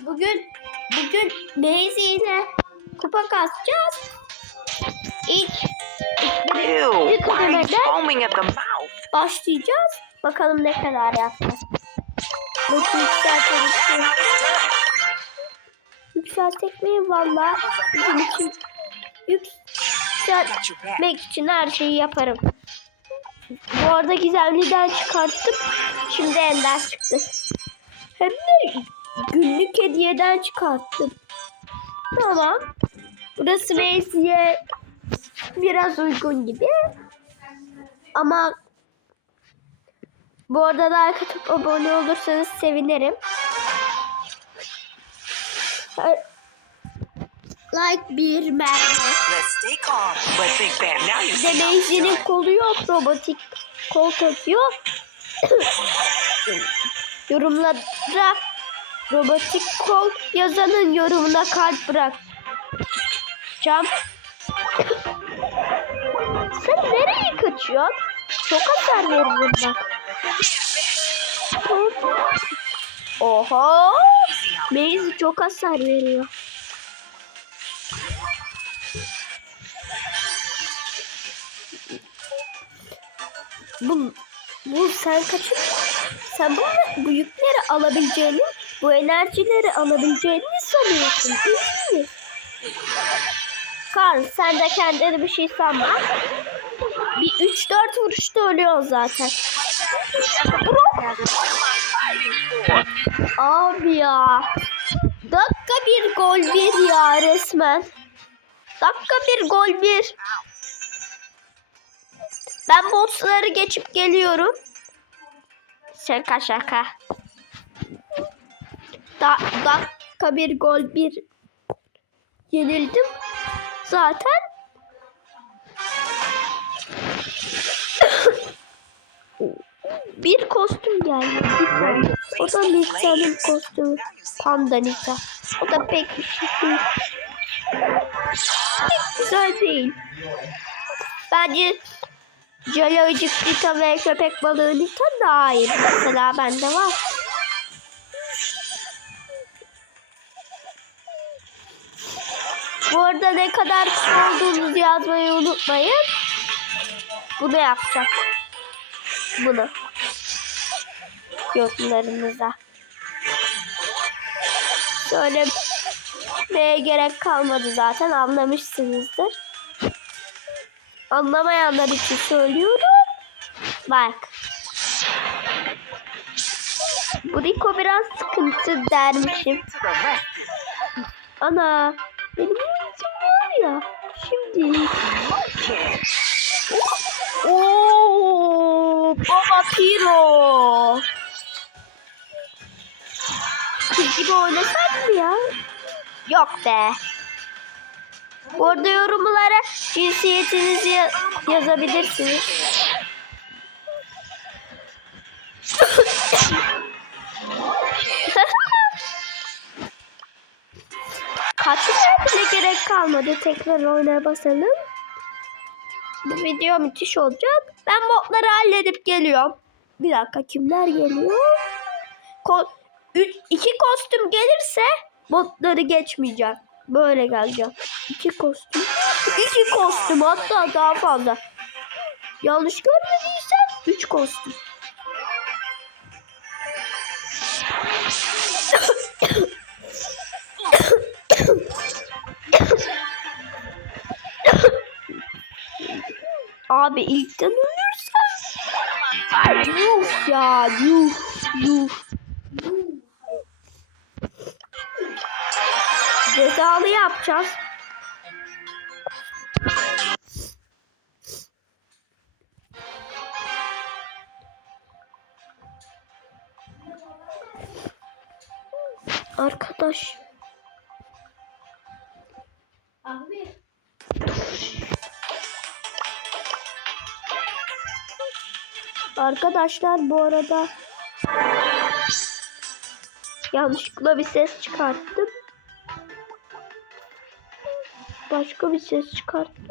Bugün bugün Daisy ile kupa kasacağız. İlk ilk the mouth? başlayacağız. Bakalım ne kadar yapacağız. Nasıl yükseltelim? Yükseltek mi? Valla bizim için yükseltmek için her şeyi yaparım. Bu arada gizemliden çıkarttım. Şimdi ender çıktı. Hem de günlük hediyeden çıkarttım. Tamam. Burası Macy'ye biraz uygun gibi. Ama bu arada like atıp abone olursanız sevinirim. Like bir mermi. Let's stay calm. But think that now you Bir see de how Macy'nin kolu yok. Robotik kol takıyor. Yorumlara robotik kol yazanın yorumuna kalp bırak. Cam. Sen nereye kaçıyorsun? Çok hasar veririm bak. Oha! Maze çok hasar veriyor. Bu, bu sen kaçın? Sen bu, bu yükleri alabileceğini, bu enerjileri alabileceğini sanıyorsun değil mi? Karl sen de kendine bir şey sanma. Bir 3-4 vuruşta ölüyor zaten. Abi ya. Dakika bir gol bir ya resmen. Dakika bir gol bir. Ben botları geçip geliyorum. Şaka şaka. Da, dakika bir gol bir yenildim. Zaten bir kostüm geldi. Bir tane. O da Nisa'nın kostümü. Panda Nisa. O da pek bir şey değil. Pek güzel değil. Bence Calayıcık Nita ve köpek balığı Nita daha iyi. Mesela bende var. Bu arada ne kadar olduğunuzu yazmayı unutmayın. Bunu yapacağım. Bunu. Yorumlarınıza. Söylemeye gerek kalmadı zaten anlamışsınızdır. Anlamayanlar için söylüyorum. Bak. Bu Rico biraz sıkıntı dermişim. Ana benim. Şimdi. Oo, Baba Piro. Kız gibi oynasak mı ya? Yok be. Bu arada yorumlara cinsiyetinizi ya- yazabilirsiniz. Bile gerek kalmadı. Tekrar oynaya basalım. Bu video müthiş olacak. Ben modları halledip geliyorum. Bir dakika kimler geliyor? Ko üç, iki kostüm gelirse modları geçmeyeceğim. Böyle geleceğim. İki kostüm. İki kostüm hatta daha fazla. Yanlış görmediysem üç kostüm. Abi ilkten ölürsen. Ay yuh ya yuh yuh. Cezalı yapacağız. Arkadaş. Abi. Arkadaşlar bu arada yanlışlıkla bir ses çıkarttım. Başka bir ses çıkarttım.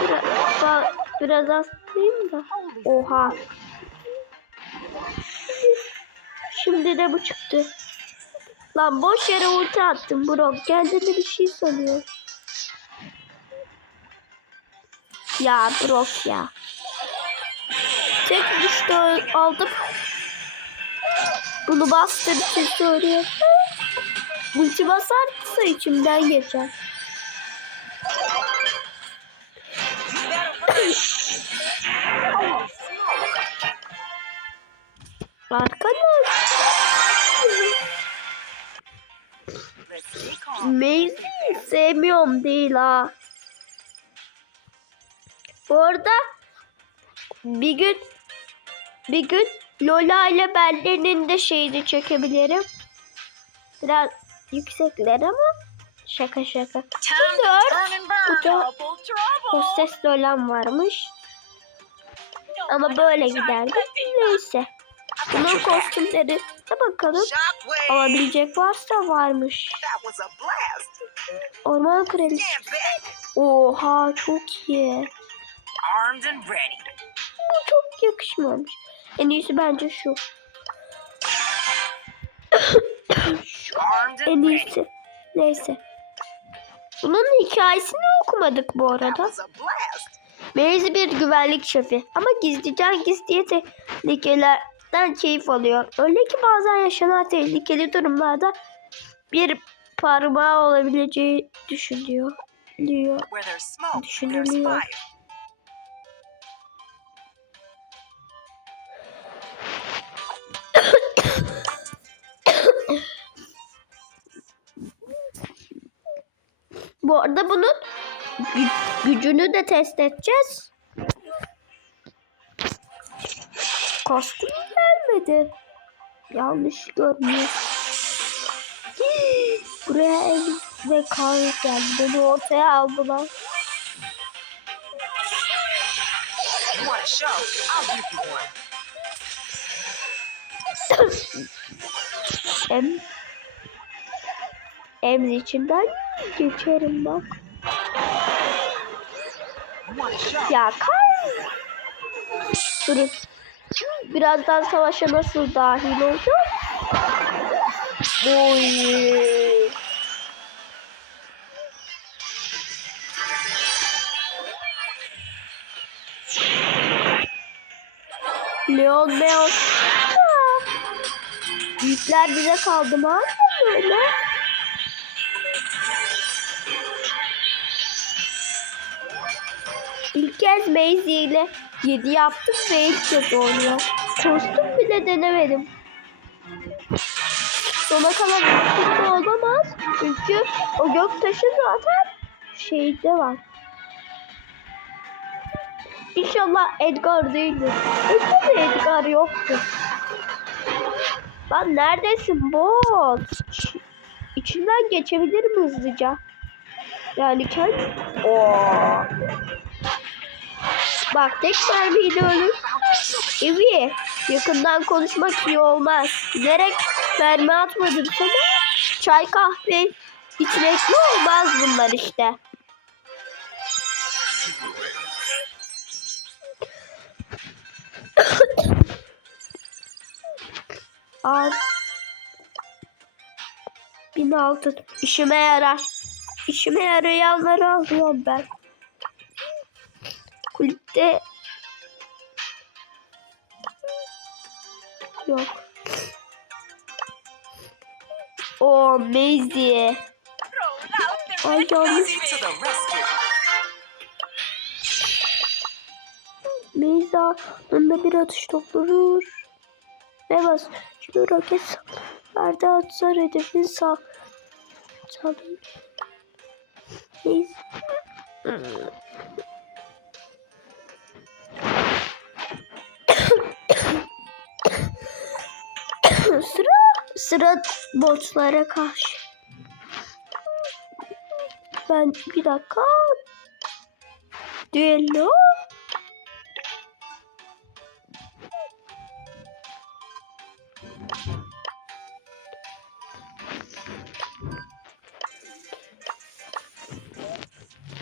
Biraz, biraz hastayım da. Oha. Şimdi de bu çıktı. Lan boş yere ulti attım bro. Kendine bir şey sanıyor. Ya Brock ya. Tek düştü aldım. Bunu bastır için söylüyor. Ulti basarsa içimden geçer. Arkadaş. Maze'i sevmiyorum değil ha. Bu arada bir gün bir gün Lola ile Belle'nin de şeyini çekebilirim. Biraz yüksekler ama şaka şaka. Burada hostes Lola'm varmış. Ama böyle giderdi. Neyse. Bunun kostümleri de bakalım. Alabilecek varsa varmış. Orman kraliçesi. Oha çok iyi. Bu çok yakışmamış. En iyisi bence şu. şu en iyisi. Neyse. Bunun hikayesini okumadık bu arada. Maze bir güvenlik şefi ama gizlice gizliye tehlikelerden keyif alıyor. Öyle ki bazen yaşanan tehlikeli durumlarda bir parmağı olabileceği düşünüyor. Diyor. Düşünülüyor. Bu arada bunun gü- gücünü de test edeceğiz. Kostüm gelmedi. Yanlış. Hii, Buraya el ve kar geldi. Beni ortaya aldılar. You Emz içinden geçerim bak. Ya kar. Durun. Birazdan savaşa nasıl dahil olacağım? Oy. Leon Leon. Ya. Büyükler bize kaldı mı? Böyle. İlk kez Maisie ile 7 yaptım ve ilk kez oynuyor. Kostüm bile denemedim. Sona kalan kostüm olamaz. Çünkü o göktaşı zaten şeyde var. İnşallah Edgar değildir. Edgar Edgar yoktu. Lan neredesin bot? İçinden geçebilir mi hızlıca? Yani kendi... Oo. Bak tek mermiyle ölür. Evi yakından konuşmak iyi olmaz. Bilerek mermi atmadım sana. Çay kahve içmekli olmaz bunlar işte. Al. Bin altın. İşime yarar. İşime yarayanları alıyorum ben. Kulüpte yok. O Maisie. Ay rescue. Meyza onda bir atış doldurur. Ve bas. Şimdi roket Arda atsa hedefin sağ. Sağlayın. Meyza. sıra sıra botlara karşı. Ben bir dakika. Düello.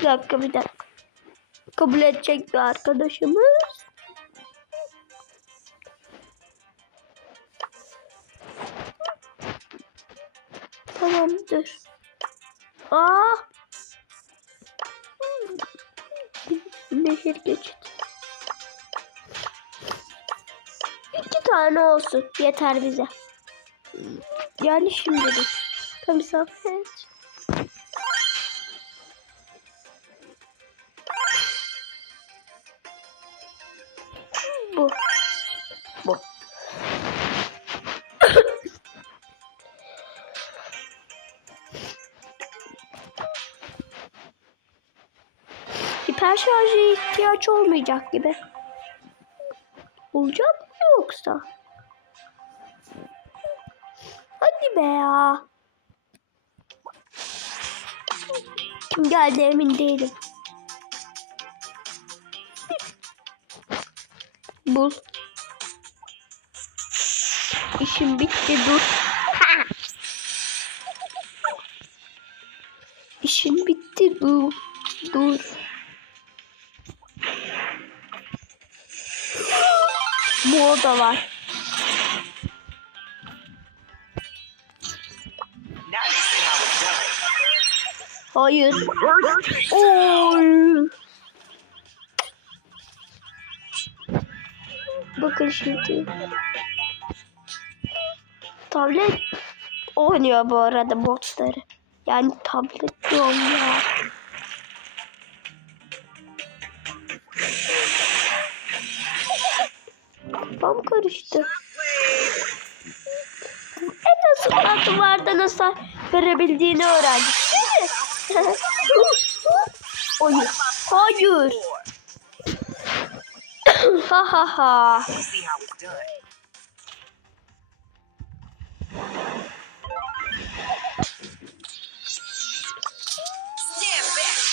Bir dakika bir dakika. Kabul edecek bir arkadaşımız. Tamamdır. Aa. Nehir geçit. İki tane olsun. Yeter bize. Yani şimdilik. Saffet. Bu. Bu. Şarja ihtiyaç olmayacak gibi. Olacak mı yoksa? Hadi be ya. Kim geldi emin değilim. Bul. İşim bitti dur. Ha! İşim bitti dur. Dur. Bu oda var. Hayır. Oy. Bakın şimdi. Tablet oynuyor bu arada botları. Yani tablet diyorum Kafam karıştı. En azından duvardan hasar verebildiğini öğrendik? Hayır. Hayır. ha ha ha.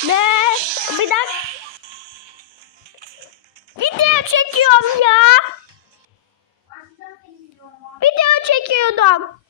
Ne? Bir dakika. Video çekiyorum ya. Çekiyordum.